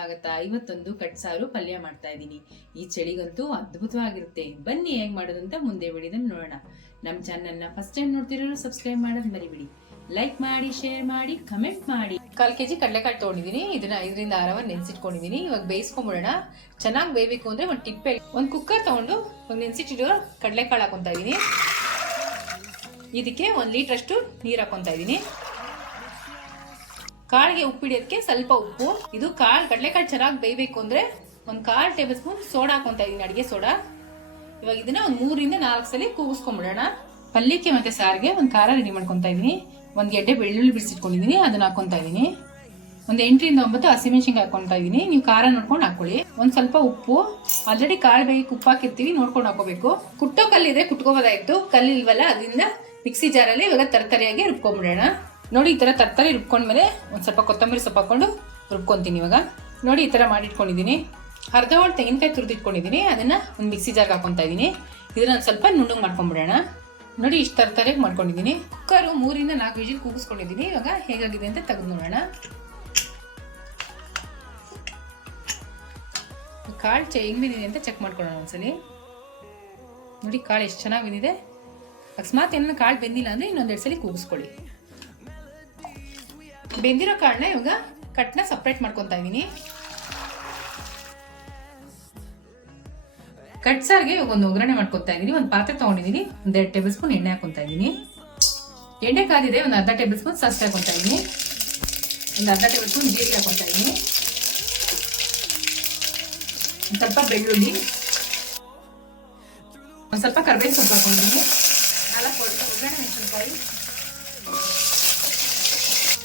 ಸ್ವಾಗತ. ಇವತ್ತೊಂದು ಕಟ್ಸಾರು ಪಲ್ಯ ಮಾಡ್ತಾ ಇದ್ದೀನಿ. ಈ ಚಳಿಗಂತೂ ಅದ್ಭುತವಾಗಿರುತ್ತೆ. ಬನ್ನಿ ಹೇಗೆ ಮಾಡೋದು ಅಂತ ಮುಂದೆ ವಿಡಿಯೋದಲ್ಲಿ ನೋಡೋಣ. ನಮ್ಮ ಚಾನಲ್ನ ಫಸ್ಟ್ ಟೈಮ್ ನೋಡ್ತಿರೋರು ಸಬ್ಸ್ಕ್ರೈಬ್ ಮಾಡೋದು ಮರಿಬಿಡಿ. ಲೈಕ್ ಮಾಡಿ, ಶೇರ್ ಮಾಡಿ, ಕಮೆಂಟ್ ಮಾಡಿ. 1/4 kg ಕಡಲೆಕಾಳು ತೊಗೊಂಡಿದ್ದೀನಿ. ಇದನ್ನ 5 ರಿಂದ 6 ಅವರ್ ನೆನೆಸಿಟ್ಕೊಂಡಿದ್ದೀನಿ. ಇವಾಗ ಬೇಯಿಸ್ಕೊಂಬಿಡೋಣ. ಚೆನ್ನಾಗಿ ಬೇಯಬೇಕು ಅಂದ್ರೆ ಒಂದು ಟಿಪ್ಪೆ, ಒಂದು ಕುಕ್ಕರ್ ತಗೊಂಡು ನೆನೆಸಿಟ್ಟಿರೋ ಕಡಲೆಕಾಳು ಹಾಕೊಂತಾ ಇದ್ದೀನಿ. ಇದಕ್ಕೆ 1 ಲೀಟರ್ ಅಷ್ಟು ನೀರು ಹಾಕೊಂತಾ ಇದ್ದೀನಿ. ಕಾಳಿಗೆ ಉಪ್ಪಿಡಿಯೋದಕ್ಕೆ ಸ್ವಲ್ಪ ಉಪ್ಪು. ಇದು ಕಡಲೆಕಾಳು ಚೆನ್ನಾಗಿ ಬೇಯಬೇಕು ಅಂದ್ರೆ 1/4 ಟೇಬಲ್ ಸ್ಪೂನ್ ಸೋಡಾ ಹಾಕೊಂತಾ ಇದೀನಿ, ಅಡಿಗೆ ಸೋಡಾ. ಇವಾಗ ಇದನ್ನ 3 ರಿಂದ 4 ಸಲ ಕೂಗಿಸ್ಕೊಂಡ್ಬಿಡೋಣ. ಪಲ್ಯಕ್ಕೆ ಮತ್ತೆ ಸಾರಿಗೆ ಒಂದು ಖಾರ ರೆಡಿ ಮಾಡ್ಕೊಂತಾ ಇದೀನಿ. 1 ಗೆಡ್ಡೆ ಬೆಳ್ಳುಳ್ಳಿ ಬಿಡಿಸಿಟ್ಕೊಂಡಿದೀನಿ, ಅದನ್ನ ಹಾಕೊಂತಾ ಇದೀನಿ. 8 ರಿಂದ 9 ಹಸಿಮೆಣಸಿನಕಾಯಿ ಹಾಕೊಂತಾ ಇದೀನಿ. ನೀವು ಖಾರ ನೋಡ್ಕೊಂಡು ಹಾಕೊಳ್ಳಿ. ಒಂದು ಸ್ವಲ್ಪ ಉಪ್ಪು. ಆಲ್ರೆಡಿ ಕಾಳು ಬೇಯಕ್ಕೆ ಉಪ್ಪು ಹಾಕಿರ್ತೀವಿ, ನೋಡ್ಕೊಂಡು ಹಾಕೋಬೇಕು. ಕುಟ್ಟೋ ಕಲ್ಲಿದೆ ಕುಟ್ಕೋಬೋದಾಯ್ತು, ಕಲ್ಲಿಲ್ವಲ್ಲ, ಅದರಿಂದ ಮಿಕ್ಸಿ ಜಾರಲ್ಲಿ ಇವಾಗ ತರತರಿಯಾಗಿ ರುಬ್ಕೊಂಡ್ಬಿಡೋಣ. ನೋಡಿ, ಈ ತರ ತರತರಿ ರುಬ್ಕೊಂಡ್ಮೇಲೆ ಒಂದು ಸ್ವಲ್ಪ ಕೊತ್ತಂಬರಿ ಸೊಪ್ಪು ಹಾಕೊಂಡು ರುಬ್ಕೊಂತೀನಿ. ಇವಾಗ ನೋಡಿ, ಈ ತರ ಮಾಡಿಟ್ಕೊಂಡಿದ್ದೀನಿ. ಅರ್ಧ ಹೋಳು ತೆಂಗಿನಕಾಯಿ ತುರಿದಿಟ್ಕೊಂಡಿದ್ದೀನಿ, ಅದನ್ನ ಒಂದು ಮಿಕ್ಸಿ ಜಾರ್ಗೆ ಹಾಕೊಂತಾ ಇದೀನಿ. ಇದನ್ನ ಒಂದು ಸ್ವಲ್ಪ ನುಣ್ಣಗೆ ಮಾಡ್ಕೊಂಡ್ಬಿಡೋಣ. ನೋಡಿ, ಇಷ್ಟು ತರತರಿಯಾಗಿ ಮಾಡ್ಕೊಂಡಿದ್ದೀನಿ. ಕುಕ್ಕರ್ 3 ರಿಂದ 4 ವಿಜಿಲ್ ಕೂಗಿಸ್ಕೊಂಡಿದ್ದೀನಿ. ಇವಾಗ ಹೇಗಾಗಿದೆ ಅಂತ ತೆಗೆದು ನೋಡೋಣ. ಕಾಳು ಹೆಂಗ್ ಬಿದ್ದಿದೆ ಅಂತ ಚೆಕ್ ಮಾಡ್ಕೊಳ್ಳೋಣ ಒಂದ್ಸಲಿ. ನೋಡಿ, ಕಾಳು ಎಷ್ಟು ಚೆನ್ನಾಗಿ ಬಿದ್ದಿದೆ. ಅಕಸ್ಮಾತ್ ಏನಾದ್ರು ಕಾಳು ಬೆಂದಿಲ್ಲ ಅಂದ್ರೆ ಇನ್ನೊಂದೆರಡು ಸಲ ಕೂಗಿಸ್ಕೊಳ್ಳಿ. ಬೆಂದಿರೋ ಕಾಳನ್ನ ಇವಾಗ ಕಟ್ನ ಸಪ್ರೇಟ್ ಮಾಡ್ಕೊತಾ ಇದೀನಿ. ಕಟ್ ಸಾರಿಗೆ ಇವಾಗ ಒಂದು ಒಗ್ಗರಣೆ ಮಾಡ್ಕೊತಾ ಇದೀನಿ. ಒಂದು ಪಾತ್ರೆ ತಗೊಂಡಿದ್ದೀನಿ, 1 ಟೇಬಲ್ ಸ್ಪೂನ್ ಎಣ್ಣೆ ಹಾಕೊಂತಾ ಇದೀನಿ. ಎಣ್ಣೆ ಕಾದಿದೆ, ಒಂದು ಅರ್ಧ ಟೇಬಲ್ ಸ್ಪೂನ್ ಸಾಸಿವೆ ಹಾಕೊಂತಾ ಇದೀನಿ. ಒಂದು ಅರ್ಧ ಟೇಬಲ್ ಸ್ಪೂನ್ ಜೀರಿಗೆ ಹಾಕೊಂತಾ ಇದೀನಿ. ಒಂದು ಸ್ವಲ್ಪ ಬೆಳ್ಳುಳ್ಳಿ, ಒಂದು ಸ್ವಲ್ಪ ಕರಿಬೇವು ಸೊಪ್ಪು ಹಾಕೊಂಡಿದ್ದೀನಿ. 4 ಒಗ್ಗರಣೆ ಮೆಣಸಿನಕಾಯಿ,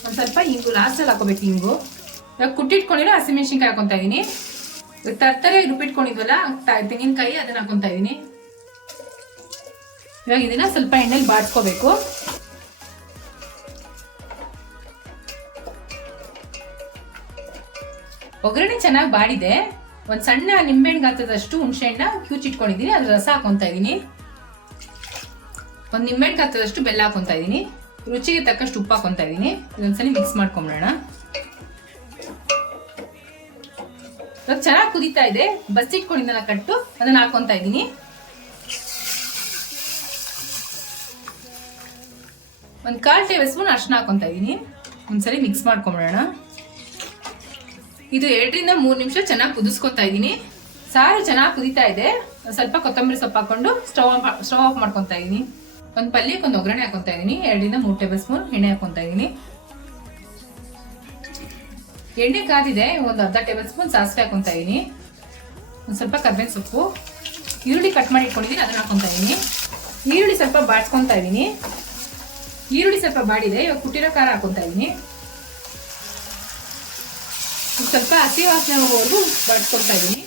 ಒಂದು ಸ್ವಲ್ಪ ಇಂಗು, ಲಾಸ್ಟಲ್ಲಿ ಹಾಕೋಬೇಕು ಇಂಗು. ಇವಾಗ ಕುಟ್ಟಿಟ್ಕೊಂಡಿರೋ ಹಸಿಮೆಣಸಿನಕಾಯಿ ಹಾಕೊಂತಾ ಇದೀನಿ. ತರ್ತರೆ ರುಬ್ಬಿಟ್ಕೊಂಡಿದ್ವಲ್ಲ ತೆಂಗಿನಕಾಯಿ, ಅದನ್ನ ಹಾಕೊಂತಾ ಇದೀನಿ. ಇವಾಗ ಇದನ್ನ ಸ್ವಲ್ಪ ಎಣ್ಣೆಲಿ ಬಾಡ್ಸ್ಕೋಬೇಕು. ಒಗ್ಗರಣೆ ಚೆನ್ನಾಗಿ ಬಾಡಿದೆ. ಒಂದ್ ಸಣ್ಣ ನಿಂಬೆಹಣ್ಣು ಗಾತ್ರದಷ್ಟು ಹುಣಸೆ ಹಣ್ಣ ಕ್ಯೂಚಿಟ್ಕೊಂಡಿದೀನಿ, ಅದ್ರ ರಸ ಹಾಕೊಂತಾ ಇದೀನಿ. ಒಂದ್ ನಿಂಬೆಹಣ್ಣು ಗಾತ್ರದಷ್ಟು ಬೆಲ್ಲ ಹಾಕೊಂತಾ ಇದೀನಿ. ರುಚಿಗೆ ತಕ್ಕಷ್ಟು ಉಪ್ಪು ಹಾಕೊಂತಾ ಇದೀನಿ. ಇದೊಂದ್ಸಲಿ ಮಿಕ್ಸ್ ಮಾಡ್ಕೊಂಬಿಡೋಣ. ಇವಾಗ ಚೆನ್ನಾಗಿ ಕುದೀತಾ ಇದೆ. ಬಸ್ಸಿಟ್ಕೊಂಡಿದ್ದನ್ನ ಕಟ್ಟು ಅದನ್ನ ಹಾಕೊಂತಾ ಇದೀನಿ. ಒಂದು 1/4 ಟೇಬಲ್ ಸ್ಪೂನ್ ಅರಿಶಿನ ಹಾಕೊಂತಾ ಇದೀನಿ. ಒಂದ್ಸಲಿ ಮಿಕ್ಸ್ ಮಾಡ್ಕೊಂಬಿಡೋಣ. ಇದು 2 ರಿಂದ 3 ನಿಮಿಷ ಚೆನ್ನಾಗಿ ಕುದಿಸ್ಕೊತಾ ಇದೀನಿ. ಸಾರು ಚೆನ್ನಾಗಿ ಕುದೀತಾ ಇದೆ. ಸ್ವಲ್ಪ ಕೊತ್ತಂಬರಿ ಸೊಪ್ಪು ಹಾಕೊಂಡು ಸ್ಟವ್ ಆಫ್ ಮಾಡ್ಕೊತಾ ಇದೀನಿ. ಒಂದು ಪಲ್ಯಕ್ಕೆ ಒಂದು ಒಗ್ಗರಣೆ ಹಾಕೊಂತಾ ಇದೀನಿ. 2 ರಿಂದ 3 ಟೇಬಲ್ ಸ್ಪೂನ್ ಎಣ್ಣೆ ಹಾಕೊಂತಾ ಇದೀನಿ. ಎಣ್ಣೆ ಕಾದಿದೆ, ಒಂದು ಅರ್ಧ ಟೇಬಲ್ ಸ್ಪೂನ್ ಸಾಸಿವೆ ಹಾಕೊಂತಾ ಇದೀನಿ. ಒಂದು ಸ್ವಲ್ಪ ಕರ್ಬೇವಿನ ಸೊಪ್ಪು, ಈರುಳ್ಳಿ ಕಟ್ ಮಾಡಿ ಇಟ್ಕೊಂಡಿದ್ದೀನಿ, ಅದನ್ನ ಹಾಕೊಂತಾ ಇದೀನಿ. ಈರುಳ್ಳಿ ಸ್ವಲ್ಪ ಬಾಡ್ಸ್ಕೊಂತಾ ಇದೀನಿ. ಈರುಳ್ಳಿ ಸ್ವಲ್ಪ ಬಾಡಿದೆ. ಇವಾಗ ಕುಟ್ಟಿರೋ ಖಾರ ಹಾಕೊಂತಾ ಇದೀನಿ. ಸ್ವಲ್ಪ ಹಸಿ ವಾಸನೆ ಹೋಗೋವರೆಗೂ ಬಾಡ್ಸ್ಕೊಂತಾ ಇದೀನಿ.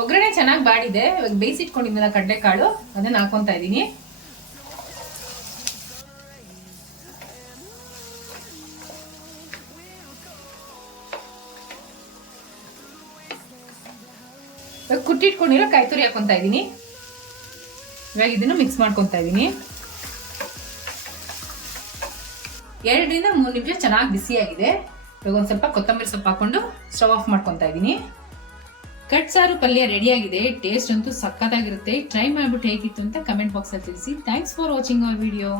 ಒಗ್ಗರಣೆ ಚೆನ್ನಾಗಿ ಬಾಡಿದೆ. ಇವಾಗ ಬೇಯಿಸಿಟ್ಕೊಂಡಿದ್ದ ಕಡಲೆಕಾಳು, ಅದನ್ನ ಹಾಕೊಂತಾ ಇದೀನಿ. ಕುಟ್ಟಿಟ್ಕೊಂಡಿರೋ ಕಾಯಿ ತುರಿ ಹಾಕೊಂತಾ ಇದೀನಿ. ಇವಾಗ ಇದನ್ನು ಮಿಕ್ಸ್ ಮಾಡ್ಕೊಂತಾ ಇದೀನಿ. 2 ರಿಂದ 3 ನಿಮಿಷ ಚೆನ್ನಾಗಿ ಬಿಸಿಯಾಗಿದೆ. ಇವಾಗ ಒಂದು ಸ್ವಲ್ಪ ಕೊತ್ತಂಬರಿ ಸೊಪ್ಪು ಹಾಕೊಂಡು ಸ್ಟವ್ ಆಫ್ ಮಾಡ್ಕೊಂತಾ ಇದೀನಿ. ಕಟ್ ಸಾರು ಪಲ್ಯ ರೆಡಿ ಆಗಿದೆ. ಟೇಸ್ಟ್ ಅಂತೂ ಸಕ್ಕತ್ತಾಗಿರುತ್ತೆ. ಟ್ರೈ ಮಾಡ್ಬಿಟ್ಟು ಹೇಗಿತ್ತು ಅಂತ ಕಮೆಂಟ್ ಬಾಕ್ಸ್ ಅಲ್ಲಿ ತಿಳಿಸಿ. Thanks for watching our video.